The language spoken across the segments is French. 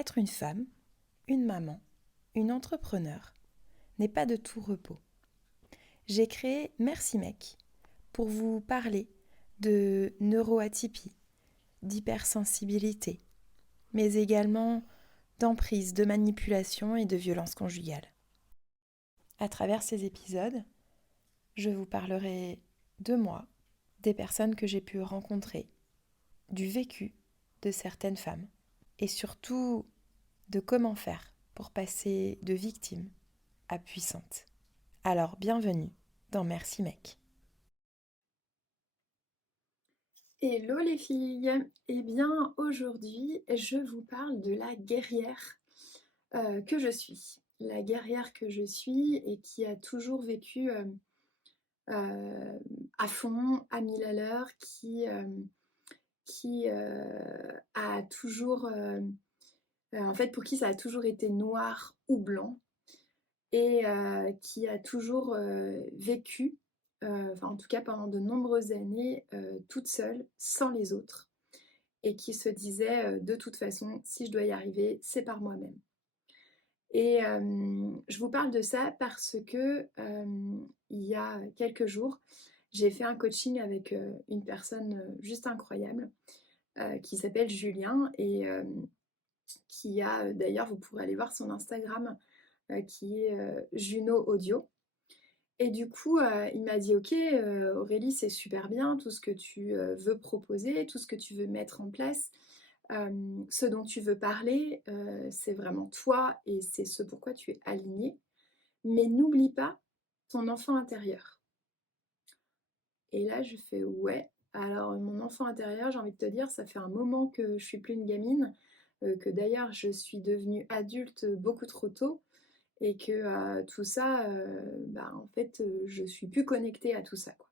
Être une femme, une maman, une entrepreneure n'est pas de tout repos. J'ai créé Merci Mec pour vous parler de neuroatypie, d'hypersensibilité, mais également d'emprise, de manipulation et de violence conjugale. À travers ces épisodes, je vous parlerai de moi, des personnes que j'ai pu rencontrer, du vécu de certaines femmes et surtout de comment faire pour passer de victime à puissante. Alors bienvenue dans Merci Mec. Hello les filles. Eh bien aujourd'hui je vous parle de la guerrière que je suis. La guerrière que je suis et qui a toujours vécu à fond, à 1000 à l'heure, qui a toujours, en fait pour qui ça a toujours été noir ou blanc et qui a toujours vécu, enfin en tout cas pendant de nombreuses années, toute seule, sans les autres. Et qui se disait de toute façon, si je dois y arriver, c'est par moi-même. Et je vous parle de ça parce que il y a quelques jours, j'ai fait un coaching avec une personne juste incroyable qui s'appelle Julien et qui a d'ailleurs, vous pourrez aller voir son Instagram qui est Juno Audio. Et du coup, il m'a dit: «OK, Aurélie, c'est super bien tout ce que tu veux proposer, tout ce que tu veux mettre en place. Ce dont tu veux parler, c'est vraiment toi et c'est ce pourquoi tu es alignée. Mais n'oublie pas ton enfant intérieur.» Et là, je fais: «Ouais, alors mon enfant intérieur, j'ai envie de te dire, ça fait un moment que je suis plus une gamine, que d'ailleurs je suis devenue adulte beaucoup trop tôt et que tout ça, bah, en fait, je suis plus connectée à tout ça, quoi.»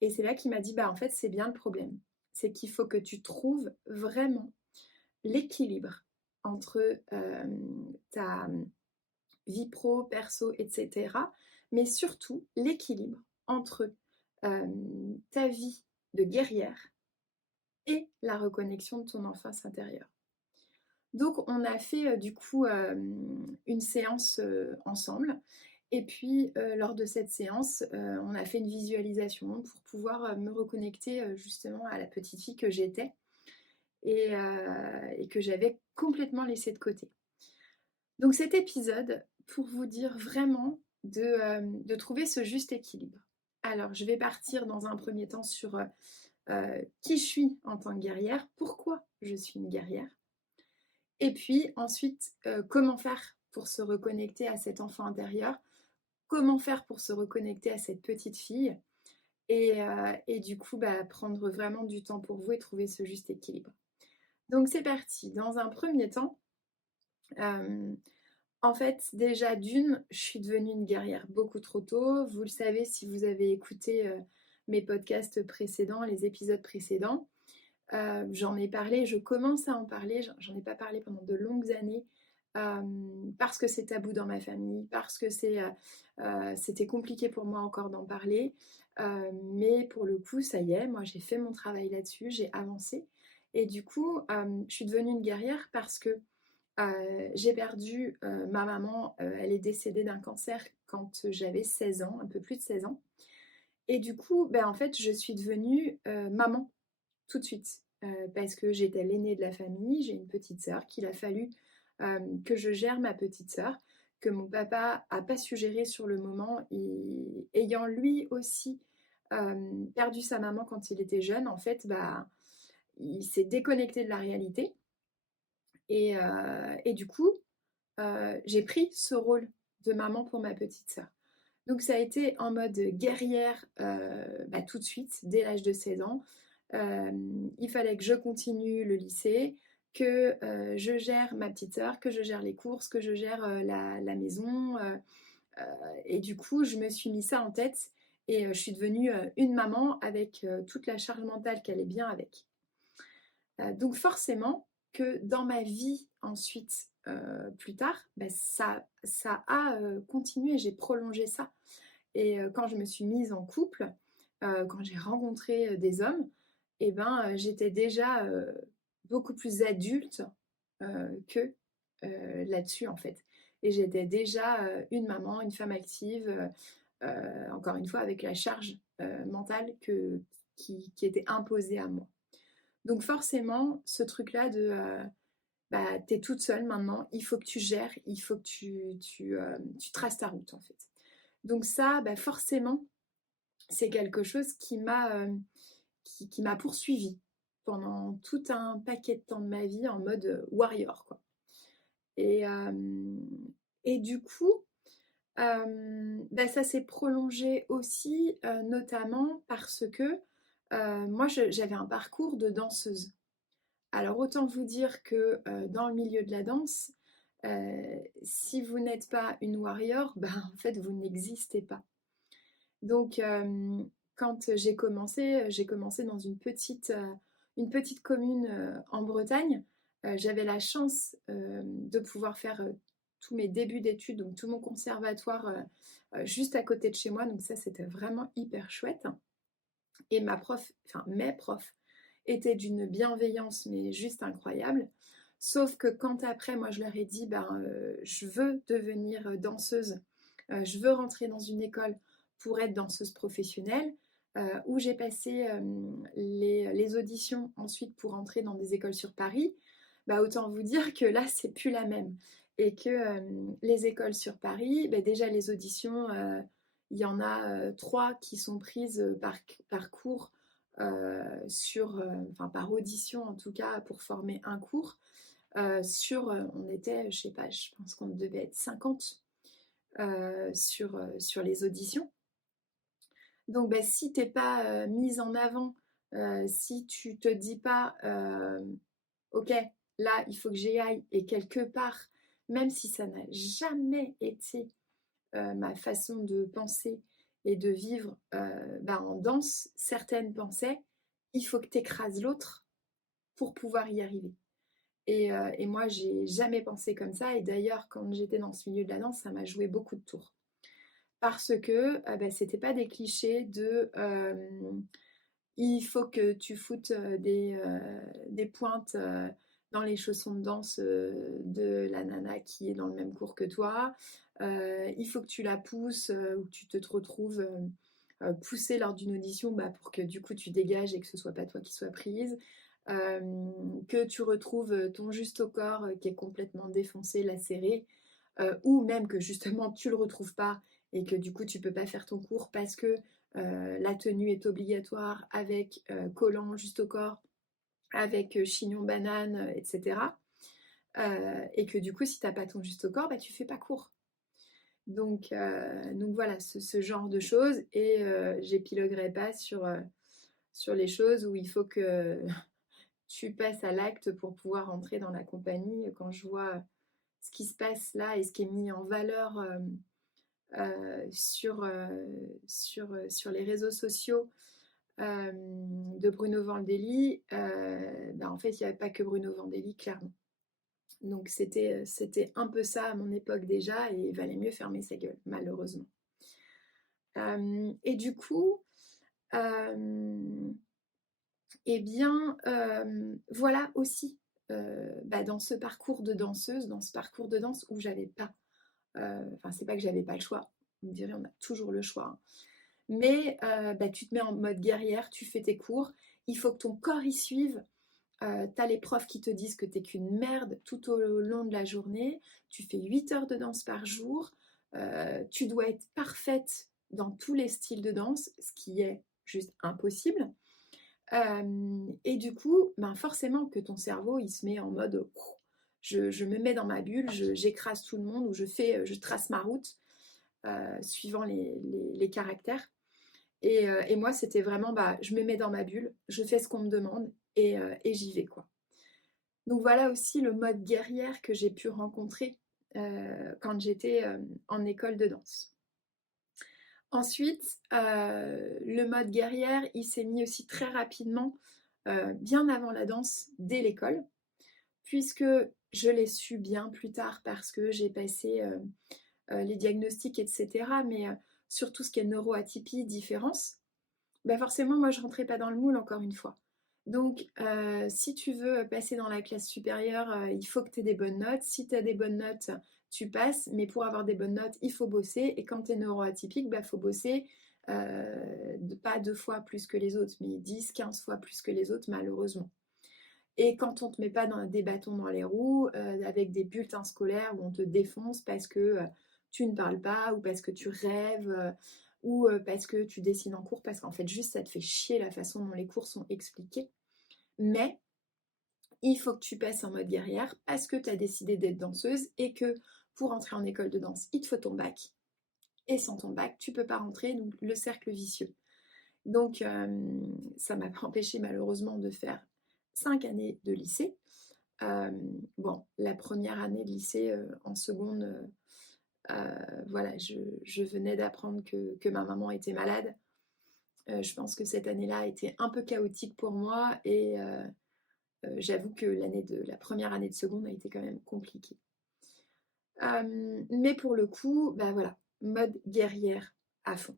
Et c'est là qu'il m'a dit: «Bah, en fait, c'est bien le problème. C'est qu'il faut que tu trouves vraiment l'équilibre entre ta vie pro, perso, etc. Mais surtout l'équilibre entre ta vie de guerrière et la reconnexion de ton enfance intérieure.» Donc on a fait du coup une séance ensemble. Et puis lors de cette séance, on a fait une visualisation pour pouvoir me reconnecter justement à la petite fille que j'étais et que j'avais complètement laissée de côté. Donc cet épisode, pour vous dire vraiment de trouver ce juste équilibre. Alors, je vais partir dans un premier temps sur qui je suis en tant que guerrière, pourquoi je suis une guerrière, et puis ensuite, comment faire pour se reconnecter à cet enfant intérieur, comment faire pour se reconnecter à cette petite fille, et du coup, bah, prendre vraiment du temps pour vous et trouver ce juste équilibre. Donc c'est parti. Dans un premier temps, en fait, déjà d'une, je suis devenue une guerrière beaucoup trop tôt. Vous le savez si vous avez écouté mes podcasts précédents, les épisodes précédents. J'en ai parlé, je commence à en parler, j'en ai pas parlé pendant de longues années parce que c'est tabou dans ma famille, parce que c'était compliqué pour moi encore d'en parler. Mais pour le coup, ça y est, moi j'ai fait mon travail là-dessus, j'ai avancé. Et du coup, je suis devenue une guerrière parce que j'ai perdu ma maman, elle est décédée d'un cancer quand j'avais 16 ans, un peu plus de 16 ans. Et du coup, ben, en fait, je suis devenue maman tout de suite parce que j'étais l'aînée de la famille, j'ai une petite sœur qu'il a fallu que je gère ma petite sœur, que mon papa a pas su gérer sur le moment, et ayant lui aussi perdu sa maman quand il était jeune, en fait, bah, il s'est déconnecté de la réalité et du coup, j'ai pris ce rôle de maman pour ma petite sœur. Donc ça a été en mode guerrière bah, tout de suite, dès l'âge de 16 ans. Il fallait que je continue le lycée, que je gère ma petite sœur, que je gère les courses, que je gère la maison. Et du coup, je me suis mis ça en tête et je suis devenue une maman avec toute la charge mentale qu'elle est bien avec. Donc forcément que dans ma vie ensuite, plus tard, bah, ça a continué, j'ai prolongé ça. Et quand je me suis mise en couple, quand j'ai rencontré des hommes, et ben, j'étais déjà beaucoup plus adulte que là-dessus en fait. Et j'étais déjà une maman, une femme active, encore une fois avec la charge mentale qui était imposée à moi. Donc forcément, ce truc-là de bah, t'es toute seule maintenant, il faut que tu gères, il faut que tu traces ta route en fait. Donc ça, bah, forcément, c'est quelque chose qui m'a poursuivie pendant tout un paquet de temps de ma vie en mode warrior quoi. Et, euh, et du coup, bah, ça s'est prolongé aussi notamment parce que moi j'avais un parcours de danseuse. Alors autant vous dire que dans le milieu de la danse, si vous n'êtes pas une warrior, ben, en fait vous n'existez pas. Donc quand j'ai commencé dans une petite commune en Bretagne. J'avais la chance de pouvoir faire tous mes débuts d'études, donc tout mon conservatoire juste à côté de chez moi. Donc ça c'était vraiment hyper chouette. Et ma prof, enfin mes profs, étaient d'une bienveillance mais juste incroyable. Sauf que quand après, moi, je leur ai dit, ben, je veux devenir danseuse, je veux rentrer dans une école pour être danseuse professionnelle, où j'ai passé les auditions ensuite pour entrer dans des écoles sur Paris, bah, autant vous dire que là, c'est plus la même. Et que les écoles sur Paris, bah, déjà les auditions, il y en a 3 qui sont prises par cours enfin par audition en tout cas pour former un cours. On était, je sais pas, je pense qu'on devait être 50 sur les auditions. Donc bah, si t'es pas mise en avant, si tu te dis pas ok, là il faut que j'y aille, et quelque part, même si ça n'a jamais été ma façon de penser et de vivre bah, en danse, certaines pensaient il faut que tu écrases l'autre pour pouvoir y arriver. Et moi, j'ai jamais pensé comme ça. Et d'ailleurs, quand j'étais dans ce milieu de la danse, ça m'a joué beaucoup de tours. Parce que bah, c'était pas des clichés de il faut que tu foutes des pointes dans les chaussons de danse de la nana qui est dans le même cours que toi. Il faut que tu la pousses ou que tu te retrouves poussée lors d'une audition bah, pour que du coup tu dégages et que ce soit pas toi qui sois prise. Que tu retrouves ton juste au corps qui est complètement défoncé, lacéré, ou même que justement tu le retrouves pas et que du coup tu peux pas faire ton cours parce que la tenue est obligatoire avec collant juste au corps, avec chignon banane, etc. Et que du coup si t'as pas ton juste au corps, bah, tu fais pas cours. Donc voilà, ce genre de choses. Et j'épiloguerai pas sur les choses où il faut que tu passes à l'acte pour pouvoir entrer dans la compagnie. Quand je vois ce qui se passe là et ce qui est mis en valeur sur les réseaux sociaux de Bruno Vandelli, ben en fait, il n'y avait pas que Bruno Vandelli, clairement. Donc c'était un peu ça à mon époque déjà, et il valait mieux fermer sa gueule, malheureusement. Et du coup, eh bien, voilà aussi, bah, dans ce parcours de danseuse, dans ce parcours de danse où j'avais pas, enfin c'est pas que j'avais pas le choix, vous me direz on a toujours le choix, hein. Mais bah, tu te mets en mode guerrière, tu fais tes cours, il faut que ton corps y suive. T'as les profs qui te disent que t'es qu'une merde tout au long de la journée, tu fais 8 heures de danse par jour, tu dois être parfaite dans tous les styles de danse, ce qui est juste impossible. Et du coup, ben forcément que ton cerveau, il se met en mode je me mets dans ma bulle, j'écrase tout le monde, ou je trace ma route suivant les caractères. Et moi, c'était vraiment, bah, je me mets dans ma bulle, je fais ce qu'on me demande et j'y vais, quoi. Donc voilà aussi le mode guerrière que j'ai pu rencontrer quand j'étais en école de danse. Ensuite, le mode guerrière, il s'est mis aussi très rapidement, bien avant la danse, dès l'école, puisque je l'ai su bien plus tard parce que j'ai passé les diagnostics, etc. Mais sur tout ce qui est neuroatypie, différence, bah forcément, moi, je rentrais pas dans le moule, encore une fois. Donc, si tu veux passer dans la classe supérieure, il faut que tu aies des bonnes notes. Si tu as des bonnes notes, tu passes, mais pour avoir des bonnes notes, il faut bosser. Et quand tu es neuroatypique, bah, faut bosser pas 2 fois plus que les autres, mais 10, 15 fois plus que les autres, malheureusement. Et quand on te met pas des bâtons dans les roues, avec des bulletins scolaires où on te défonce parce que tu ne parles pas, ou parce que tu rêves, ou parce que tu dessines en cours, parce qu'en fait, juste ça te fait chier la façon dont les cours sont expliqués. Mais il faut que tu passes en mode guerrière parce que tu as décidé d'être danseuse et que pour entrer en école de danse, il te faut ton bac. Et sans ton bac, tu peux pas rentrer, donc le cercle vicieux. Donc, ça m'a pas empêché malheureusement de faire 5 années de lycée. Bon, la première année de lycée, en seconde, voilà, je venais d'apprendre que ma maman était malade. Je pense que cette année-là a été un peu chaotique pour moi et j'avoue que la première année de seconde a été quand même compliquée. Mais pour le coup, bah voilà, mode guerrière à fond.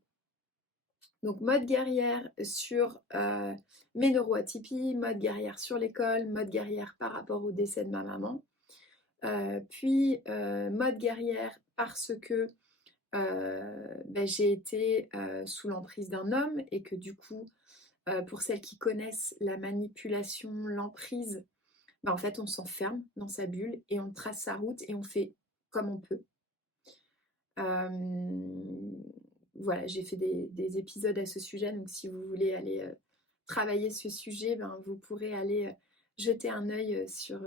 Donc mode guerrière sur mes neuroatypies, mode guerrière sur l'école, mode guerrière par rapport au décès de ma maman. Puis mode guerrière parce que j'ai été sous l'emprise d'un homme et que du coup, pour celles qui connaissent la manipulation, l'emprise, en fait on s'enferme dans sa bulle et on trace sa route et on fait comme on peut. Voilà, j'ai fait des épisodes à ce sujet, donc si vous voulez aller travailler ce sujet, vous pourrez aller jeter un œil sur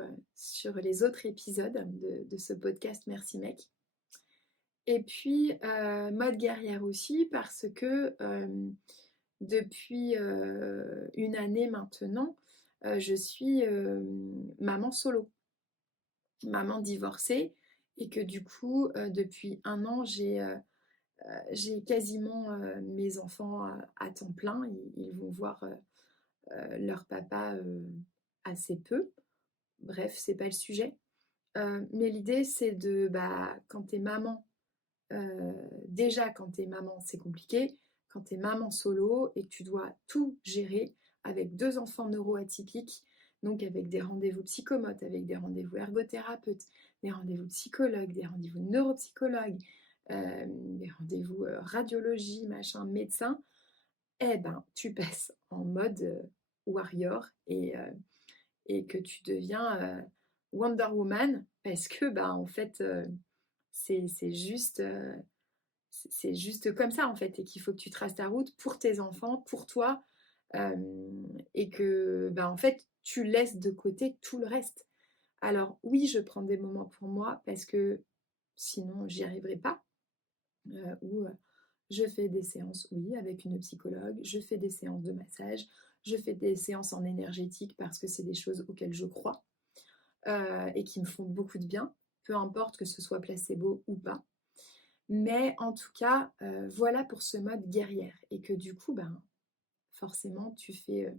les autres épisodes de ce podcast Merci Mec. Et puis, mode guerrière aussi, parce que depuis une année maintenant, je suis maman solo, maman divorcée, et que du coup, depuis un an, j'ai quasiment mes enfants à temps plein. Ils vont voir leur papa assez peu. Bref, c'est pas le sujet. Mais l'idée, c'est quand t'es maman, déjà quand t'es maman, c'est compliqué. Quand t'es maman solo et que tu dois tout gérer avec 2 enfants neuroatypiques, donc avec des rendez-vous psychomotes, avec des rendez-vous ergothérapeutes, des rendez-vous psychologues, des rendez-vous neuropsychologues, des rendez-vous radiologie, machin, médecin, eh ben, tu passes en mode warrior et que tu deviens Wonder Woman parce que, en fait, c'est juste, c'est juste comme ça, en fait, et qu'il faut que tu traces ta route pour tes enfants, pour toi, et que, en fait, tu laisses de côté tout le reste. Alors oui, je prends des moments pour moi parce que sinon, j'y arriverai pas. Où je fais des séances, oui, avec une psychologue, je fais des séances de massage, je fais des séances en énergétique parce que c'est des choses auxquelles je crois et qui me font beaucoup de bien, peu importe que ce soit placebo ou pas. Mais en tout cas, voilà pour ce mode guerrière et que du coup, forcément, tu fais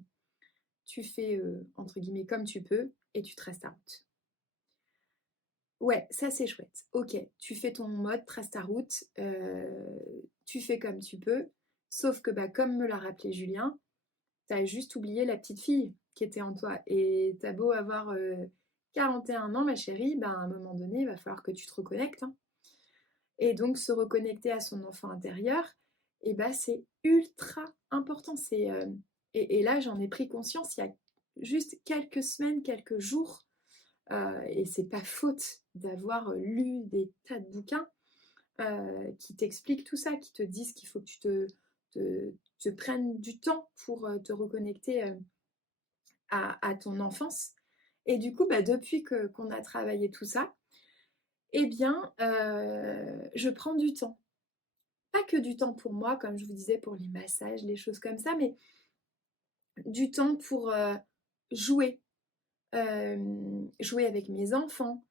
entre guillemets comme tu peux et tu traces ta route. Ouais, ça c'est chouette. Ok, tu fais ton mode, trace ta route, tu fais comme tu peux. Sauf que comme me l'a rappelé Julien, t'as juste oublié la petite fille qui était en toi. Et t'as beau avoir 41 ans, ma chérie, à un moment donné, il va falloir que tu te reconnectes, hein. Et donc se reconnecter à son enfant intérieur, et c'est ultra important. Et là, j'en ai pris conscience il y a juste quelques semaines, quelques jours. Et c'est pas faute d'avoir lu des tas de bouquins qui t'expliquent tout ça, qui te disent qu'il faut que tu te prennes du temps pour te reconnecter à ton enfance. Et du coup, depuis qu'on a travaillé tout ça, eh bien, je prends du temps. Pas que du temps pour moi, comme je vous disais, pour les massages, les choses comme ça, mais du temps pour jouer. Jouer avec mes enfants,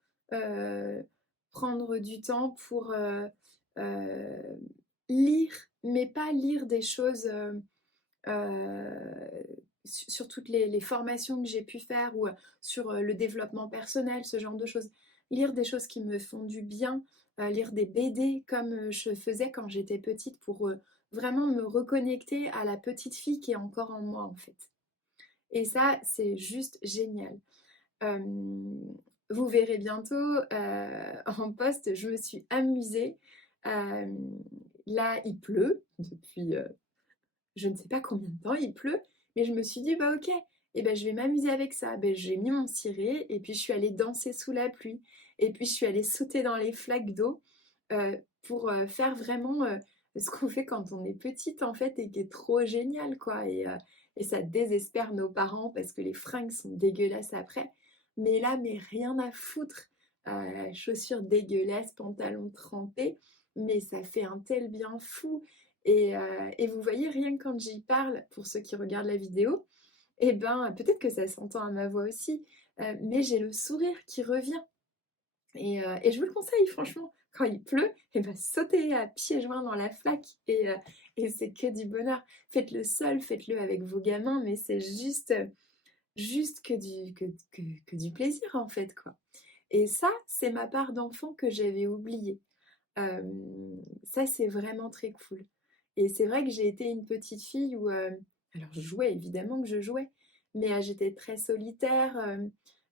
prendre du temps pour lire, mais pas lire des choses sur toutes les formations que j'ai pu faire ou sur le développement personnel, ce genre de choses. Lire des choses qui me font du bien, lire des BD comme je faisais quand j'étais petite pour vraiment me reconnecter à la petite fille qui est encore en moi en fait. Et ça, c'est juste génial. Euh, Vous verrez bientôt en post, je me suis amusée. Euh, Là, il pleut depuis je ne sais pas combien de temps, il pleut, mais je me suis dit, bah ok, et ben, je vais m'amuser avec ça. Ben, j'ai mis mon ciré et puis je suis allée danser sous la pluie. Et puis je suis allée sauter dans les flaques d'eau pour faire vraiment ce qu'on fait quand on est petite en fait et qui est trop génial quoi. Et ça désespère nos parents parce que les fringues sont dégueulasses après. Mais là, mais rien à foutre. Chaussures dégueulasses, pantalons trempés, mais ça fait un tel bien fou. Et vous voyez, rien que quand j'y parle, pour ceux qui regardent la vidéo, eh ben, peut-être que ça s'entend à ma voix aussi, mais j'ai le sourire qui revient. Et je vous le conseille, franchement, quand il pleut, eh ben, sautez à pieds joints dans la flaque et c'est que du bonheur. Faites-le seul, faites-le avec vos gamins, mais c'est juste que du plaisir en fait, quoi. Et ça, c'est ma part d'enfant que j'avais oubliée. Ça, c'est vraiment très cool. Et c'est vrai que j'ai été une petite fille où, alors je jouais, évidemment que je jouais, mais j'étais très solitaire,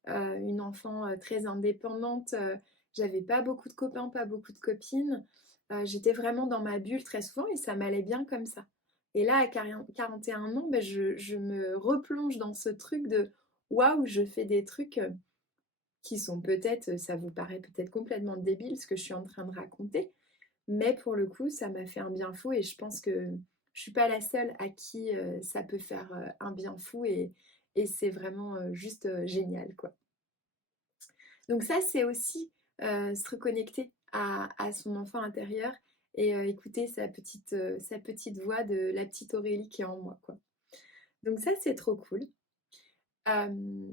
une enfant très indépendante. J'avais pas beaucoup de copains, pas beaucoup de copines. J'étais vraiment dans ma bulle très souvent et ça m'allait bien comme ça. Et là, à 41 ans, ben, je me replonge dans ce truc de waouh, je fais des trucs qui sont peut-être, ça vous paraît peut-être complètement débile ce que je suis en train de raconter, mais pour le coup, ça m'a fait un bien fou et je pense que je suis pas la seule à qui ça peut faire un bien fou et c'est vraiment juste génial, quoi. Donc ça, c'est aussi se reconnecter à son enfant intérieur et écouter sa petite voix de la petite Aurélie qui est en moi, quoi. Donc ça, c'est trop cool. Euh,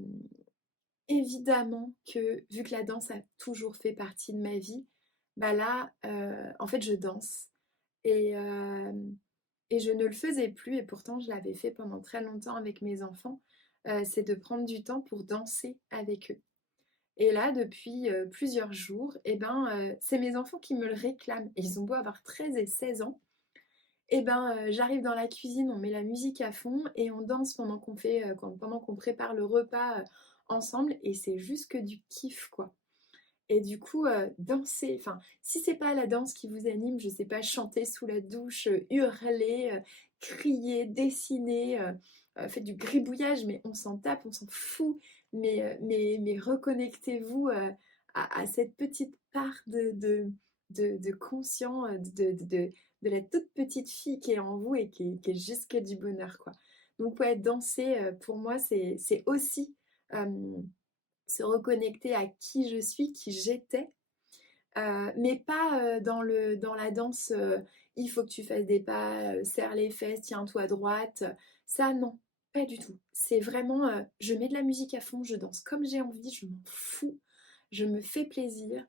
Évidemment que vu que la danse a toujours fait partie de ma vie, bah là, en fait, je danse. Et, euh, et je ne le faisais plus, et pourtant je l'avais fait pendant très longtemps avec mes enfants, c'est de prendre du temps pour danser avec eux. Et là, depuis plusieurs jours, eh ben, c'est mes enfants qui me le réclament. Et ils ont beau avoir 13 et 16 ans. Et ben, j'arrive dans la cuisine, on met la musique à fond et on danse pendant qu'on prépare le repas ensemble. Et c'est juste que du kiff, quoi. Et du coup, danser, enfin, si c'est pas la danse qui vous anime, je sais pas, chanter sous la douche, hurler, crier, dessiner, faites du gribouillage, mais on s'en tape, on s'en fout. Mais reconnectez-vous à cette petite part de conscient, de la toute petite fille qui est en vous et qui est juste que du bonheur, quoi. Donc ouais, danser, pour moi, c'est aussi se reconnecter à qui je suis, qui j'étais, mais pas dans la danse, il faut que tu fasses des pas, serre les fesses, tiens-toi droite. Ça, non, pas du tout. C'est vraiment, je mets de la musique à fond, je danse comme j'ai envie, je m'en fous, je me fais plaisir.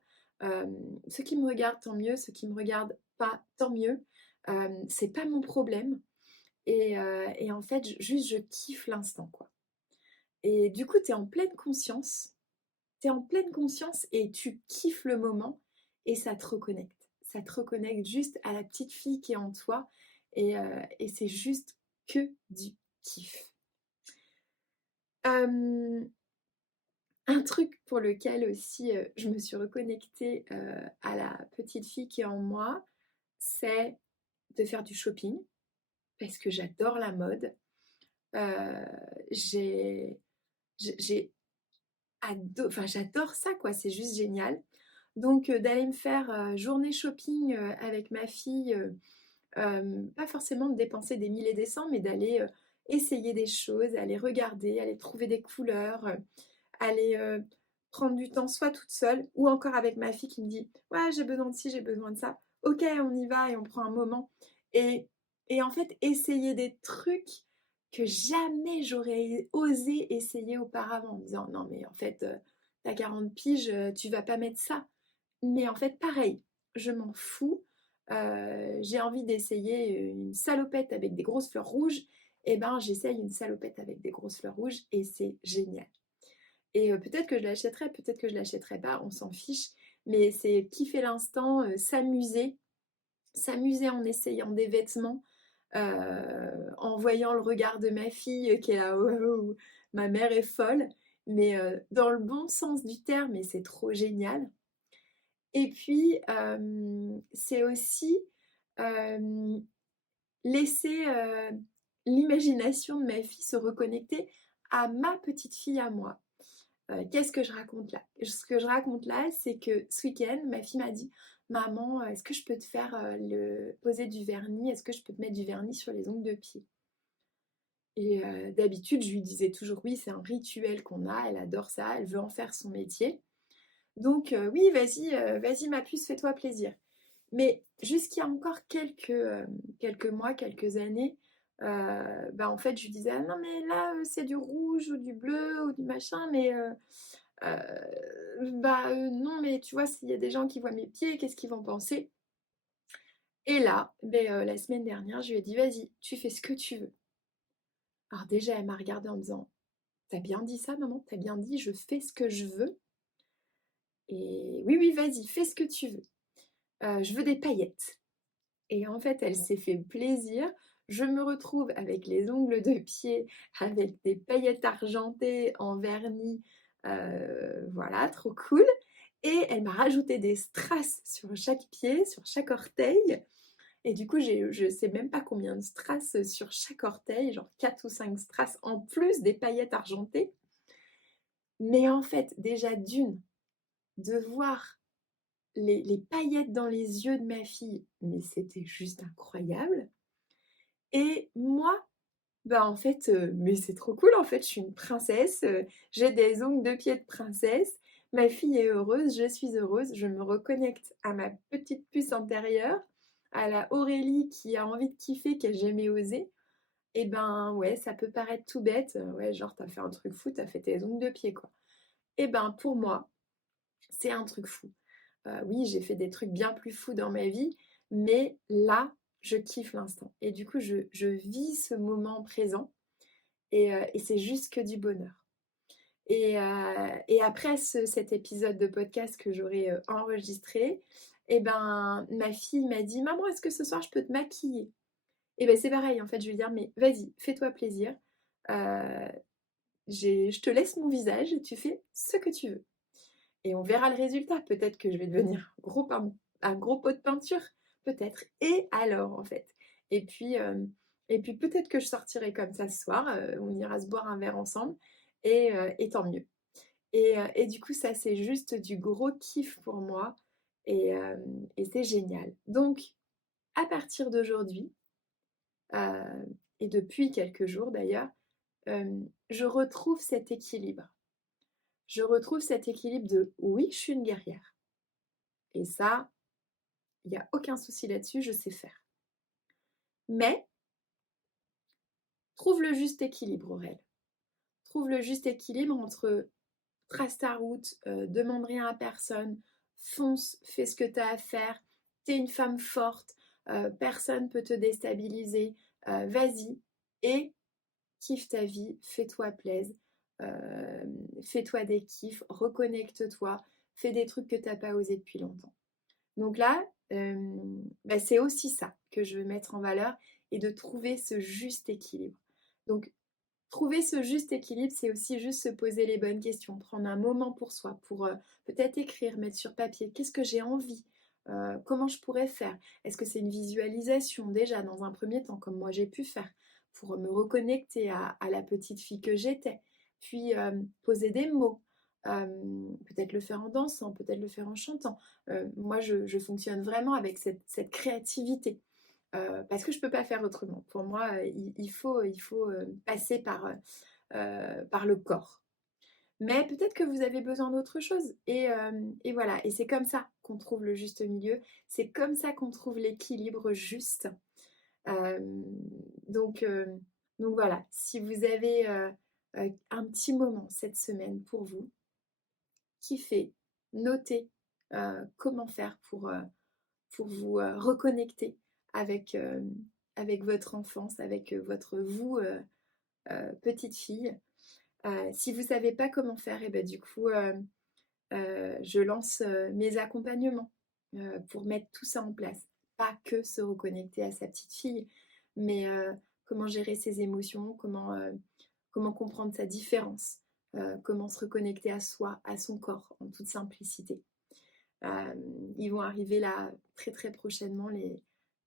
Ceux qui me regardent, tant mieux, ceux qui me regardent pas, tant mieux. C'est pas mon problème. Et en fait, juste, je kiffe l'instant, quoi. Et du coup, tu es en pleine conscience. Tu es en pleine conscience et tu kiffes le moment et ça te reconnecte. Ça te reconnecte juste à la petite fille qui est en toi et c'est juste que du kiff. Euh, un truc pour lequel aussi je me suis reconnectée à la petite fille qui est en moi, c'est de faire du shopping parce que j'adore la mode. Euh, j'ai, j'ai enfin, j'adore ça, quoi, c'est juste génial. Donc d'aller me faire journée shopping avec ma fille, pas forcément de dépenser des milliers et des cents, mais d'aller essayer des choses, aller regarder, aller trouver des couleurs, aller prendre du temps soit toute seule ou encore avec ma fille qui me dit ouais j'ai besoin de ci, j'ai besoin de ça. Ok, on y va et on prend un moment. Et, et en fait essayer des trucs que jamais j'aurais osé essayer auparavant en me disant non mais en fait t'as 40 piges, tu vas pas mettre ça. Mais en fait pareil, je m'en fous. J'ai envie d'essayer une salopette avec des grosses fleurs rouges, et ben j'essaye une salopette avec des grosses fleurs rouges et c'est génial. Et peut-être que je l'achèterai, peut-être que je l'achèterai pas, on s'en fiche. Mais c'est kiffer l'instant, s'amuser en essayant des vêtements. en voyant le regard de ma fille qui est là: «Oh, ma mère est folle», mais dans le bon sens du terme et c'est trop génial. Et puis, c'est aussi, hem, laisser, l'imagination de ma fille se reconnecter à ma petite fille à moi. Qu'est-ce que je raconte là? Ce que je raconte là, c'est que ce week-end, ma fille m'a dit: «Maman, est-ce que je peux te faire, le poser du vernis? Est-ce que je peux te mettre du vernis sur les ongles de pied?» Et d'habitude, je lui disais toujours: «Oui, c'est un rituel qu'on a». Elle adore ça, elle veut en faire son métier. Donc «Oui, vas-y, vas-y ma puce, fais-toi plaisir». Mais jusqu'il y a encore quelques mois, quelques années, bah, en fait, je lui disais: «Ah non, mais là, c'est du rouge ou du bleu ou du machin, mais bah, non, mais tu vois, s'il y a des gens qui voient mes pieds, qu'est-ce qu'ils vont penser?» Et là, beh, la semaine dernière, je lui ai dit: «Vas-y, tu fais ce que tu veux». Alors déjà, elle m'a regardée en me disant: «Tu as bien dit ça maman? Tu as bien dit: "Je fais ce que je veux"?» Et «Oui, oui, vas-y, fais ce que tu veux. Je veux des paillettes». Et en fait, elle s'est fait plaisir. Je me retrouve avec les ongles de pied, avec des paillettes argentées en vernis, voilà, trop cool. Et elle m'a rajouté des strass sur chaque pied, sur chaque orteil. Et du coup, j'ai je sais même pas combien de strass sur chaque orteil, genre 4 ou 5 strass en plus des paillettes argentées. Mais en fait, déjà d'une, de voir les paillettes dans les yeux de ma fille, mais c'était juste incroyable. Et moi, bah, en fait, mais c'est trop cool, en fait, je suis une princesse, j'ai des ongles de pied de princesse, ma fille est heureuse, je suis heureuse, je me reconnecte à ma petite puce intérieure, à la Aurélie qui a envie de kiffer, qui a jamais osé. Et ben, ouais, ça peut paraître tout bête, ouais, genre: «Tu as fait un truc fou, tu as fait tes ongles de pied, quoi». Et ben, pour moi, c'est un truc fou. Oui, j'ai fait des trucs bien plus fous dans ma vie, mais là, je kiffe l'instant. Et du coup, je vis ce moment présent et c'est juste que du bonheur. Et après cet épisode de podcast que j'aurais enregistré, et ben, ma fille m'a dit: «Maman, est-ce que ce soir je peux te maquiller?» Et ben c'est pareil, en fait, je vais lui dire: «Mais vas-y, fais-toi plaisir. Euh, je te laisse mon visage et tu fais ce que tu veux. Et on verra le résultat. Peut-être que je vais devenir un gros pot de peinture, peut-être. Et alors, en fait. Et puis, euh, et puis peut-être que je sortirai comme ça ce soir. On ira se boire un verre ensemble. Et tant mieux. Et du coup, ça, c'est juste du gros kiff pour moi. Et, euh, et c'est génial. Donc, à partir d'aujourd'hui, euh, et depuis quelques jours d'ailleurs, je retrouve cet équilibre. Je retrouve cet équilibre de oui, je suis une guerrière. Et ça, il n'y a aucun souci là-dessus, je sais faire. Mais trouve le juste équilibre, Aurèle. Trouve le juste équilibre entre trace ta route, demande rien à personne, fonce, fais ce que tu as à faire, t'es une femme forte, personne peut te déstabiliser, vas-y et kiffe ta vie, fais-toi plaisir, fais-toi des kiffs, reconnecte-toi, fais des trucs que tu n'as pas osé depuis longtemps. Donc là, bah, c'est aussi ça que je veux mettre en valeur et de trouver ce juste équilibre. Donc, trouver ce juste équilibre, c'est aussi juste se poser les bonnes questions, prendre un moment pour soi, pour peut-être écrire, mettre sur papier, qu'est-ce que j'ai envie, comment je pourrais faire. Est-ce que c'est une visualisation déjà dans un premier temps, comme moi j'ai pu faire, pour me reconnecter à la petite fille que j'étais, puis poser des mots, peut-être le faire en dansant, peut-être le faire en chantant. Moi, je fonctionne vraiment avec cette créativité. Parce que je ne peux pas faire autrement. Pour moi, il faut passer par le corps. Mais peut-être que vous avez besoin d'autre chose. Et voilà, et c'est comme ça qu'on trouve le juste milieu. C'est comme ça qu'on trouve l'équilibre juste. Euh, donc, euh, donc voilà, si vous avez un petit moment cette semaine pour vous, kiffez, notez comment faire pour vous reconnecter avec, avec votre enfance, avec votre vous, petite fille. Si vous ne savez pas comment faire, et ben, du coup, je lance mes accompagnements pour mettre tout ça en place. Pas que se reconnecter à sa petite fille, mais comment gérer ses émotions, comment comprendre sa différence, comment se reconnecter à soi, à son corps, en toute simplicité. Ils vont arriver là très très prochainement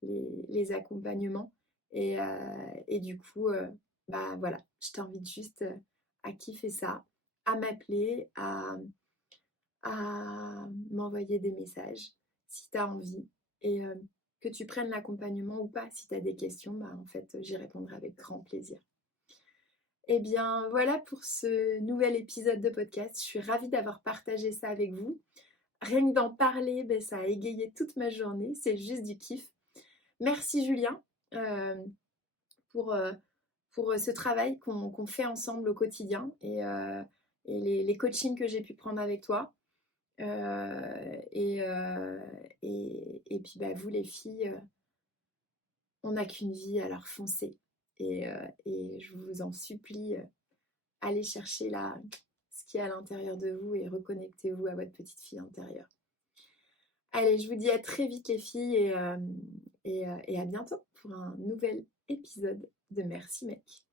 les accompagnements et du coup bah voilà, je t'invite juste à kiffer ça, à m'appeler, à m'envoyer des messages si tu as envie et que tu prennes l'accompagnement ou pas, si tu as des questions, bah en fait j'y répondrai avec grand plaisir. Eh bien voilà pour ce nouvel épisode de podcast. Je suis ravie d'avoir partagé ça avec vous. Rien que d'en parler, ben, ça a égayé toute ma journée. C'est juste du kiff. Merci Julien pour, ce travail qu'on fait ensemble au quotidien et les coachings que j'ai pu prendre avec toi. Et puis bah, vous les filles, on n'a qu'une vie, alors foncez. Et je vous en supplie, allez chercher là ce qui est à l'intérieur de vous et reconnectez-vous à votre petite fille intérieure. Allez, je vous dis à très vite les filles et à bientôt pour un nouvel épisode de Merci Mec.